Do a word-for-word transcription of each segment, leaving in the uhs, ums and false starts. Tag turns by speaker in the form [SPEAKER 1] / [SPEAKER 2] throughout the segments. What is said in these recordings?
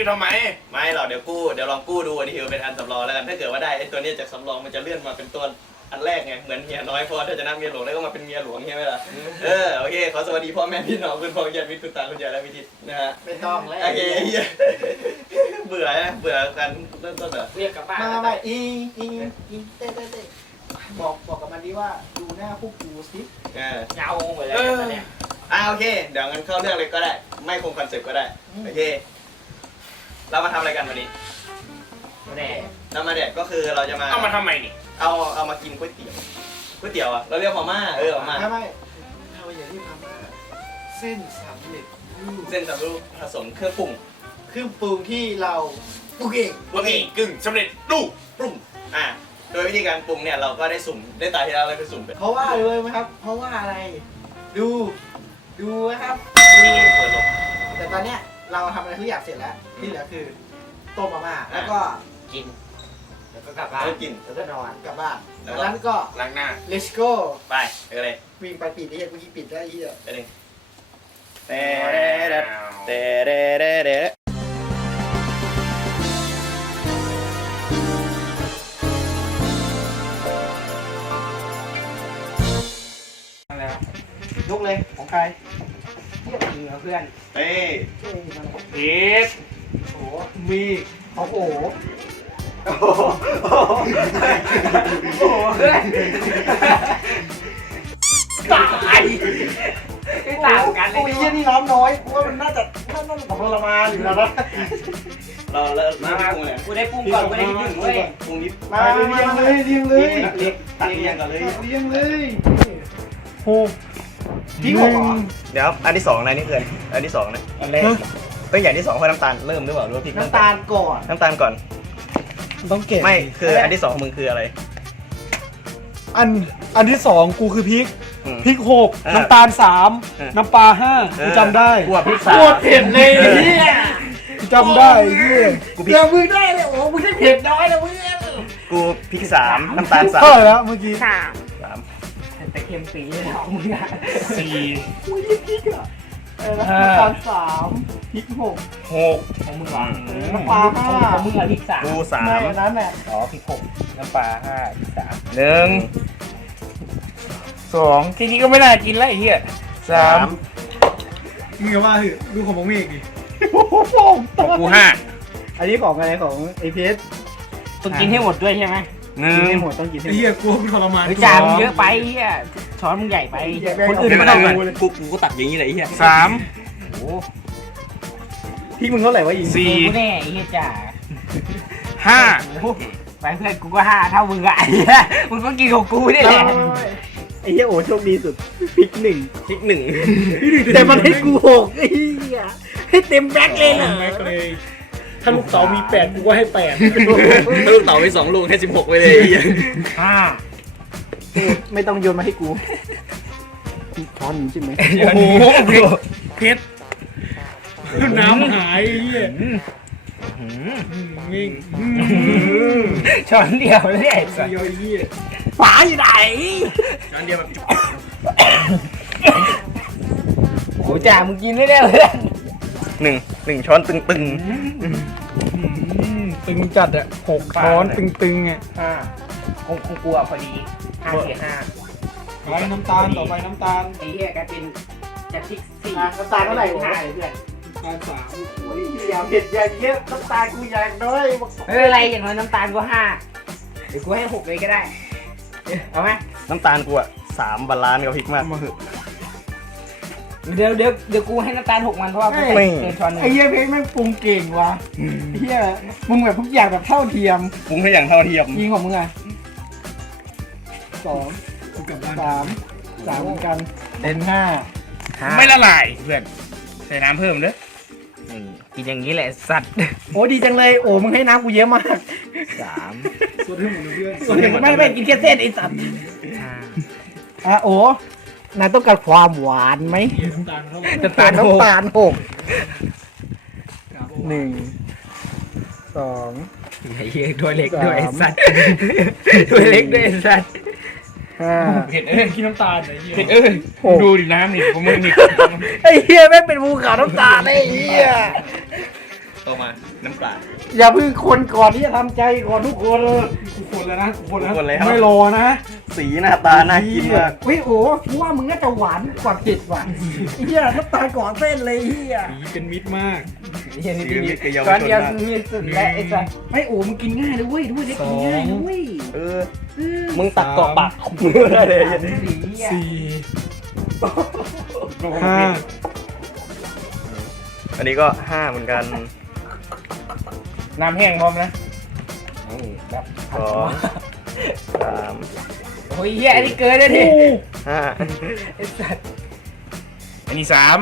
[SPEAKER 1] ทำไม
[SPEAKER 2] ไม่หรอกเดี๋ยวกู้เดี๋ยวลองกู้ดูอันนี้ถือเป็นอันสำรองแล้วกันถ้าเกิดว่าได้ไอ้ตัวนี้จากสำรองมันจะเลื่อนมาเป็นตัวอันแรกไงเหมือนเมียน้อยพอถ้าจะนั่งเมียหลวงแล้วก็มาเป็นเมียหลวงใช่ไหมล่ะเออโอเคขอสวัสดีพ่อแม่พี่น้องคุณพ่อคุณยายมิตรคุณตาคุณยายและมิตรนะฮะ
[SPEAKER 3] ไม่ต้องแล้ว
[SPEAKER 2] โอเคเบื่อนะเบื่อกันเริ่มต้นเหรอ
[SPEAKER 3] เรียกกลับบ้านมาไม่อีอีอีเต้เต้เต้บอกบอกกับมันดีว่าดูหน้าพวกกูสิ
[SPEAKER 2] เออ
[SPEAKER 3] เงาหมดเลยเนี่ย
[SPEAKER 2] อ่าโอเคเดี๋ยวงั้นเข้าเรื่องเลยก็ได้ไม่คงคอนเซ็ปต์ก็ได้โอเคเรามาทำอะไรกันวันนี้
[SPEAKER 3] มาแดก
[SPEAKER 2] เรามาแดกก็คือเราจะมา
[SPEAKER 1] เอามาทำไมนี่
[SPEAKER 2] เอาเอามากินก๋วยเตี๋ยวก๋วยเตี๋ยวอ่ะเราเรียกพม่าเออพม่า
[SPEAKER 3] ไม่ไม่เราอย่าเรียกพม่าเส้นสำเร็จรูป
[SPEAKER 2] เส้นสำเร็จรูปผสมเครื่องปรุง
[SPEAKER 3] เครื่องปรุงที่เราปรุงเอง
[SPEAKER 1] บะหมี่กึ่งสำเร็จรูป
[SPEAKER 2] ปรุงอ่าโดยวิธีการปรุงเนี่ยเราก็ได้สุ่มได้ตาที่เราเลยไปสุ่มไป
[SPEAKER 3] เพราะว่าเลยไหมครับเพราะว่าอะไรดูดูนะครับ
[SPEAKER 2] นี่เปิดลง
[SPEAKER 3] แต่ตอนเนี้ยเราทำอะไรทุกอย่างเสร็จแล้วที่เหลือคือต้มมาม่าแล้วก็กินแล้วก็กลับบ้าน
[SPEAKER 2] กิน
[SPEAKER 3] แล้วก็นอนกลับบ้านแล้วนั้นก็
[SPEAKER 1] ล้างหน้า
[SPEAKER 3] let's go
[SPEAKER 2] ไปไปเลย
[SPEAKER 3] วิ่งไปปิดไอ้เหี้ยกูยิ่งปิดได้ไอ้เหี้ย
[SPEAKER 2] ไปเลยเตะเตะเตะเตะเตะ
[SPEAKER 3] ลุกเลยของใครเทียบจริงเหรอเพื่อน
[SPEAKER 2] เฮ้ย
[SPEAKER 1] พีท
[SPEAKER 3] โอ้มีเขาโอ้
[SPEAKER 2] โอ้โหโอ้
[SPEAKER 3] โหเพื่อนตายไม่ต่างกันเลยไอ้เหี้ยนี่น้อมน้อยกูว่ามันน่าจะน่าจะทรมานอยู่แล้วนะ
[SPEAKER 2] เราเริ่มมาปรุงเลย
[SPEAKER 3] กูได้ปรุงก่อนกูได้ปรุงเว้ย
[SPEAKER 2] ปรุงนิด
[SPEAKER 3] มาเรียงเลยเรียงเลย
[SPEAKER 2] เรียงตัดเรียงก่อนเลย
[SPEAKER 3] เรียงเลยโห
[SPEAKER 2] พี่หกเดี๋ยวอันที่สองอะไรนี่เกินอันที่สองนะอันแรกเป็นอย่างที่สองเพื่อน้ำตาลเริ่มหรือเปล่าหรือว่าพริก
[SPEAKER 3] น้ำตาลก่อน
[SPEAKER 2] น้ำตาลก่อน
[SPEAKER 4] ต้องเก็บ
[SPEAKER 2] ไม่คืออันที่สองมึงคืออะไร
[SPEAKER 4] อันอันที่สองกูคือพริกพริกหกน้ำตาลสามน้ำปลาห้ากูจำได้
[SPEAKER 2] กูพริกสาม
[SPEAKER 3] กูเผ็ดเลยเนี่ย
[SPEAKER 4] จำได้เพื่อน
[SPEAKER 3] กูเดี๋ยวมึงได้เลยโอ้มึงได้เผ็ดน้อยแล้วเพื่อน
[SPEAKER 2] กูพริกสามน้ำตาลสาม
[SPEAKER 4] เท่าไหร่แล้วเมื่อกี้
[SPEAKER 3] สามสามแต่เค็มปีเลยของมึงอ่ะ
[SPEAKER 1] สี่
[SPEAKER 3] อุ้ยพริกอ่ะน้ำตาลสามพริกหก
[SPEAKER 2] หก
[SPEAKER 3] ของมึงหรอน้ำปลาห้าของมึงอ่ะพริกสาม
[SPEAKER 2] กูสาม
[SPEAKER 3] ไม่นั้นแหละ
[SPEAKER 2] อ๋อพริกหกน้ำปลาห้าพริกสามหนึ่งสองทีนี้ก็ไม่น่ากินแล้วไอ้เหี้ยสาม
[SPEAKER 4] มึงว่าเหรอดูของมึงเองดิ
[SPEAKER 2] ของกูห้า
[SPEAKER 3] อันนี้ของอะไรของไอเพชรต้องกินให้หมดด้วยใช่ไหม
[SPEAKER 2] หนึ่ง
[SPEAKER 3] ให้หมดต้องกินให้หมด
[SPEAKER 4] เหี้ยกูกูทรมาน
[SPEAKER 3] จานเยอะไปเหี้ยช้อนมึงใหญ่ไปคนอื่นไม่ต้อง
[SPEAKER 2] กูกูก็ตักอย่างนี้เลยเหี้ย
[SPEAKER 1] สาม
[SPEAKER 2] โอ้
[SPEAKER 3] พี่มึงเท่าไหร่วะอีก
[SPEAKER 2] สี่
[SPEAKER 3] กูแน่ไอ้เหี้ยจ่า
[SPEAKER 1] ห้า
[SPEAKER 3] ไปเพื่อนกูก็ห้าเท่ามึงอ่ะมึงก็กินของกูนี่แหละไอ้เหี้ยโอ้โชคดีสุดพริกหนึ่ง
[SPEAKER 2] พริกหนึ่ง
[SPEAKER 3] แต่มันให้กูหกไอ้เหี้ยให้เต็มแบ็คเลยเหรอ
[SPEAKER 4] ถ้าลูกเต๋ามีแปดกูก็ให้แปด
[SPEAKER 2] ถ้าลูกเต๋ามีสองลูกให้สิบหกไปเลย
[SPEAKER 3] ห้าไม่ต้องโยนมาให้กูช้อนใช่ไหม
[SPEAKER 4] โอ้โหเพชรน้ำหายเหี้ย
[SPEAKER 3] วิ่งช้อนเดียวเลยไอ้สัสฝาอยู่ไหน
[SPEAKER 2] ช้อนเดียวแบบจุก
[SPEAKER 3] โอ้จ่ามึงกินไม่ได้เลย
[SPEAKER 2] หนึ่งหนึ่งช้อนตึงตึง
[SPEAKER 4] ตึงจัดอะหกช้อนตึงตึงอะ
[SPEAKER 3] ห้าคงคงกลัวพอดีห้าเสียห้า
[SPEAKER 4] ไปน้ำตาลต่อไปน้ำตาล
[SPEAKER 3] ไอ้เหี้ยกลายเป็นจะพริกสี่น้ำตาลเท่าไหร่ห้าเลยเพื่อน
[SPEAKER 4] น้ำตาลสาม
[SPEAKER 3] โอ้ยอย่าเผ็ดอย่างเงี้ยน้ำตาลกูอย่างน้อยไม่เป็นไรอย่างน้อยน้ำตาลกูห้าเดี๋ยวกูให้หกเลยก็ได้เอาไหม
[SPEAKER 2] น้ำตาลกูอะสามบาลานซ์กับพริกมากมาเหอะ
[SPEAKER 3] เดี๋ยวเดี๋ยวเดี๋ยวกูให้น้ำตาลหกมันเพราะว่ากูเกินช้อนหนึ่งไอ้เหี้ยเพชรแม่งปรุงเก่งว่ะไอ้เหี้ยปรุงแบบทุกอย่างแบบเท่าเทียม
[SPEAKER 2] ปรุงให้อย่างเท่าเทียม
[SPEAKER 3] ยิงของมึงอ่ะสองสามสามเหมือนกันเป็นห้า
[SPEAKER 1] ไม่ละลายเพื่อนใส่น้ำเพิ่มเด้อ
[SPEAKER 3] กินอย่างนี้แหละสัตว์โอ้ดีจังเลยโอ้มึงให้น้ำกูเยอะมาก
[SPEAKER 2] สาม
[SPEAKER 4] ส่วนที่หมดเพื่อน
[SPEAKER 3] ไม่ไม่กินแค่เส้นไอ้สัตว์อ่ะโอ้นายต้องการความหวานไหม
[SPEAKER 4] น้ำตาล
[SPEAKER 3] น้ำตาลน้ำตาลหกหนึ่งสองไอ้เหี้ยด้วยเล็กด้วยไอ้สัตว์ด้วยเล็กด้วยไอ้สัตว์ห้า
[SPEAKER 4] เผ็ดเอ้ยกินน้ำตาลไอ้เหี้ย
[SPEAKER 1] เผ็ดเอ้ยดูดิน้ำนี่ผมมึงนี่
[SPEAKER 3] ไอ้เหี้ยแม่งเป็นภูเขาน้ำตาลไอ้เหี้ย
[SPEAKER 2] ต่อมาน้ำปลา
[SPEAKER 3] อย่าเพิ่งคนก่อนที่จะทำใจก่อนทุกคนเลย
[SPEAKER 4] กูคนแล้วนะกูคนแล้ว
[SPEAKER 2] คนแล้ว
[SPEAKER 4] ไม่รอนะ
[SPEAKER 2] สีหน้าตาน่ากินมาก
[SPEAKER 3] เฮ้ยโอ้กูว่ามึงน่าจะหวานกว่าเผ็ดว่ะไอ้เหี้ยน้ำตาลก่อนเส้นเลยเหี้ย
[SPEAKER 4] สีเป็นมิตรมาก
[SPEAKER 3] เหี้ยนี่
[SPEAKER 2] สีมิตรกับเยาว
[SPEAKER 3] ตอน
[SPEAKER 2] ชน
[SPEAKER 3] เดียว
[SPEAKER 2] มาก
[SPEAKER 3] มีสุดและไอ้สัสไม่โอ้มึงกินง่ายเลยเว้ยด้วยได้กินง่ายเลยเว้ย
[SPEAKER 2] เออมึงตักเกาะปากของมือได้เลย
[SPEAKER 3] สีอ่ะ
[SPEAKER 4] สี่ห้า
[SPEAKER 2] อันนี้ก็ห้าเหมือนกัน
[SPEAKER 1] น้ำแห้งพร้อมนะ
[SPEAKER 3] แบบ
[SPEAKER 2] สองสาม
[SPEAKER 3] โอ้ยเหี้ยอันนี้เกินเลยดิ
[SPEAKER 2] ห้า
[SPEAKER 3] ไอ้สัส
[SPEAKER 1] อันนี้สาม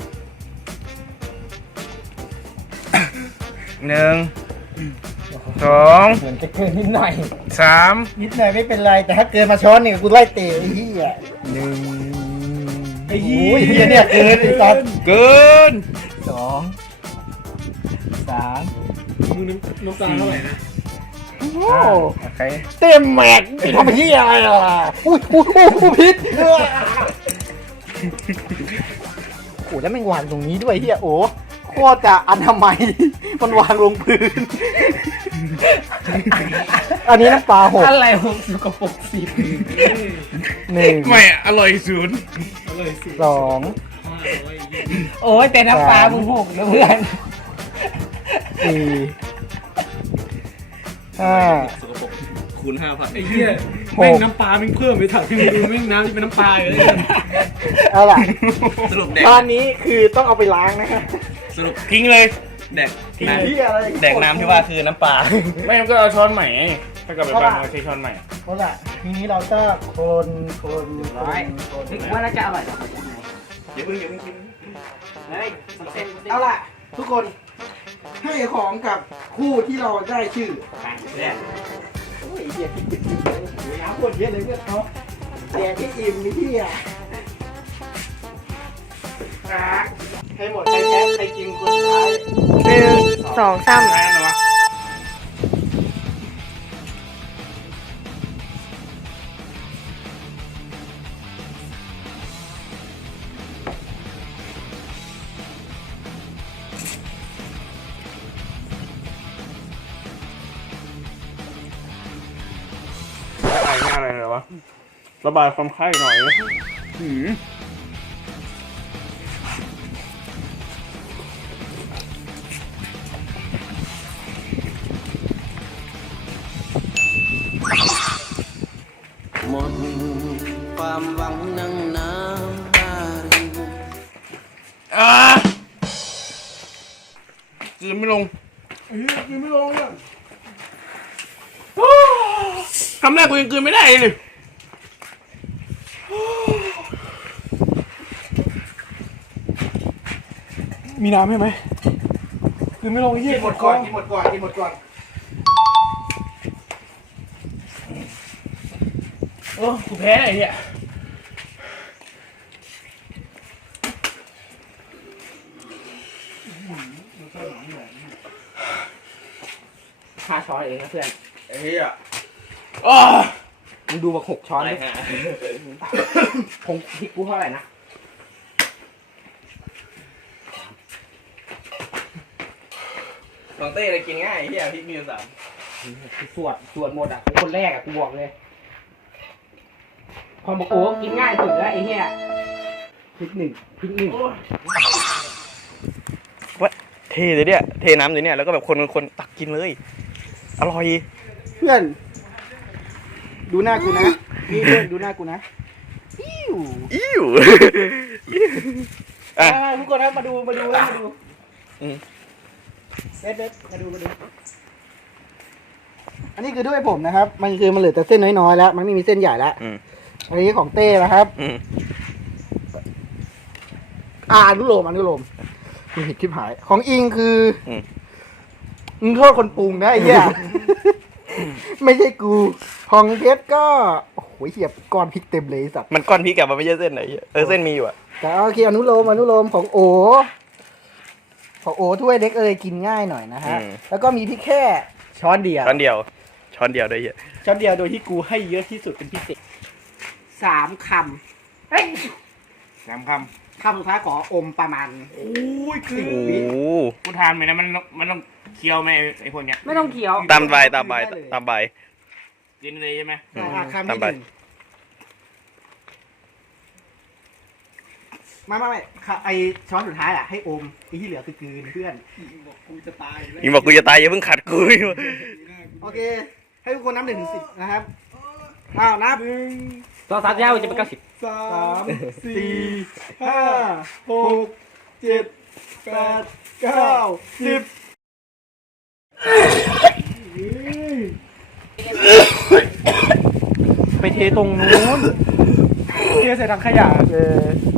[SPEAKER 1] หนึ่งสอง
[SPEAKER 3] เหมือนจะเกินนิดหน่อย
[SPEAKER 1] สาม
[SPEAKER 3] นิดหน่อยไม่เป็นไรแต่ถ้าเกินมาช้อนเนี่ยกูไล่เตะไอ้เหี้ย
[SPEAKER 1] หนึ่ง
[SPEAKER 3] ไอ้เหี้ยเหี้ยเนี่ยเกินไอ้สัส
[SPEAKER 1] เกิน
[SPEAKER 3] สองสาม
[SPEAKER 4] มึงน้ำน้ำตาลเท่าไหร่นะ
[SPEAKER 3] โอ้
[SPEAKER 1] โอเค
[SPEAKER 3] เต็มแม็กซ์ทำเหี้ยอะไรล่ะอุ้ยอุ้ยอุ้ยอุ้ยพิษโอ้แล้วแม่งวางตรงนี้ด้วยเหี้ยโอ้โคตรจะอันทำไมยมันวางลงพื้น อันนี้น้ำปลาหกอะไรหกสิบกับหกสิบหนึ่ง
[SPEAKER 1] ไม่อร่อยศูนย์
[SPEAKER 4] เอาเลยสิ
[SPEAKER 3] สอง
[SPEAKER 4] ห้าร้อยยี่สิบ
[SPEAKER 3] โอ้ยแต่น้ำปลามึงหกนะเพื่อนสี่ห้า
[SPEAKER 2] สกปรกคูณห้าพัน
[SPEAKER 4] ไอ้เหี้ยแม่งน้ำปลาแม่งเพิ่มไปถังที่มึงดูแม่งน้ำที่เป็นน้ำปลาเลย
[SPEAKER 3] เอาล่ะ
[SPEAKER 2] สรุปแดก
[SPEAKER 3] ตอนนี้คือต้องเอาไปล้างนะฮะ
[SPEAKER 2] สรุป
[SPEAKER 1] ทิ้งเลย
[SPEAKER 2] แดก
[SPEAKER 3] ที่
[SPEAKER 2] น้
[SPEAKER 3] อะไร
[SPEAKER 2] ำแดกน้ำที่ว่าคือน้ำปลา
[SPEAKER 1] ไม่มันก็เอาช้อนใหม่ไงถ้าเกิดไปบ้านมันก็ใช้ช้อนใหม่
[SPEAKER 3] เอาล่ะทีนี้เราก็คนคนคนคน
[SPEAKER 5] ว่าน่าจะอร่อยกว่า
[SPEAKER 2] อย่าเพิ่งอย่าเพิ่งกิน
[SPEAKER 5] เฮ้ยเส้น
[SPEAKER 3] เอาล่ะ ทุกคนให้ของกับคู่ที่เราได้ชื่อ
[SPEAKER 2] เนี่ย
[SPEAKER 3] โอ้ยเหี้ยที่กินน้ำคนเยอะเลยเพื่อนเขาแดกที่อิ่มนี่พี่อ่ะอ่ะให้หมดใครแพ้ใครกินคนสุดท้าย
[SPEAKER 5] หนึ่งสองสาม
[SPEAKER 1] ใช่ไหมวะ อะไรไม่อะไรเลยวะระบายความไข้หน่อยนะหืม
[SPEAKER 6] หมดความหวังนั่งน้ำตาริน
[SPEAKER 1] อ่ากินไม่ลง
[SPEAKER 4] ไอ้เหี้ยกินไม่ลงเลย
[SPEAKER 1] คำแรกกูยังกินไม่ได้เลย
[SPEAKER 4] มีน้ำให้ไหมกินไม่ลงไอ้เหี้ย
[SPEAKER 3] กินหมดก่อนกินหมดก่อนกินหมดก่อน
[SPEAKER 1] โอ้กูแพ้ไอ้เนี่ย
[SPEAKER 5] ห้าช้อนเองนะเพื่อน
[SPEAKER 2] ไอ้เหี้ย
[SPEAKER 1] อ้า
[SPEAKER 5] มึงดูมาหกช้อน
[SPEAKER 2] อะไร
[SPEAKER 5] ดิ
[SPEAKER 2] ฮะ
[SPEAKER 5] ผงพริกกูเท่าไหร่นะ
[SPEAKER 2] ลองเต้อะไรกินง่ายไอ้เหี้ยพริกมีอยู่สาม
[SPEAKER 5] สวดสวดหมดอ่ะกูคนแรกอ่ะกูบอกเลยพอบอกโอ้กินง่ายสุดแล้วไอ้เหี้ยพริกหนึ่งพริกหนึ่ง
[SPEAKER 2] ว่าเทเลยเนี่ยเทน้ำเลยเนี่ยแล้วก็แบบคนคนตักกินเลยอร่อย
[SPEAKER 3] เพื่อน ดูหน้ากูนะนี่เพื่อนดูหน้ากูนะอิ้ว
[SPEAKER 2] อิ่วอ่ะ
[SPEAKER 3] มาทุกคนนะมาดูมาดูมาดู
[SPEAKER 2] อืม
[SPEAKER 3] เด็ดเด็ดมาดูมาดู อันนี้คือด้วยผมนะครับ มันคือมันเหลือแต่เส้นน้อยๆแล้ว มันไม่มีเส้นใหญ่แล้ว
[SPEAKER 2] อืม
[SPEAKER 3] อันนี้ของเต้นะครับ
[SPEAKER 2] อืม
[SPEAKER 3] อ่าอนุโลมอนุโลมมีผิดคลิปหาย ของอิงคือ
[SPEAKER 2] อืม
[SPEAKER 3] มึงโทษคนปรุงนะไอ้เหี้ย ไม่ใช่กู ของเพชรก็ โอ้โหเหี้ยก้อนพริกเต็มเลยไอ้สัตว์
[SPEAKER 2] มันก้อนพริกอะมันไม่ใช่เส้นไหนเออเส้นมีอยู่อะ
[SPEAKER 3] แต่โอเคอนุโลมอนุโลมของโอ ของโอถ้วยเล็กเอยกินง่ายหน่อยนะฮะ แล้วก็มีพริกแค่ช้อนเดียว
[SPEAKER 2] ช้อนเดียว ช้อนเดียวด้วยเหี้ย
[SPEAKER 3] ช้อนเดียวโดยที่กูให้เยอะที่สุดเป็นพิเศษ
[SPEAKER 5] สามคำเฮ้ย
[SPEAKER 1] สามค
[SPEAKER 5] คำสุดท้ายขออมประมาณ
[SPEAKER 4] โอ้ยคือ
[SPEAKER 2] โอ้โห
[SPEAKER 1] ำกูทานไปนะมันมันต้องเคี้ยวไหมไอ้พวกเนี้ย
[SPEAKER 5] ไม่ต้องเขียว
[SPEAKER 2] ตามใบตามใบตามใบ
[SPEAKER 1] กินเลยใช่ไหม
[SPEAKER 2] อืม
[SPEAKER 3] อ่ะคำ
[SPEAKER 2] ตาม
[SPEAKER 3] ที่
[SPEAKER 2] ใบ
[SPEAKER 3] หนึ่งไม่ไม่ไม่ค่ะไอช้อนสุดท้ายอ่ะให้อมไอที่เหลือคือกลืนเพื่อน
[SPEAKER 4] บอกกูจะตายแล้ว
[SPEAKER 2] ยิงบอกกูจะตายอย่าเพิ่งขัดกู
[SPEAKER 3] โอเค ให้ทุกคนนับหนึ่งถึงสิบนะครับอ้าวนับ
[SPEAKER 5] ตอนสามยาวจะเป็นเก้าสิบ
[SPEAKER 4] สามสี่ห้าหกเจ็ดแปดเก้าสิบไปเทตรงนู้นเทใส่ถังขยะ
[SPEAKER 3] เออ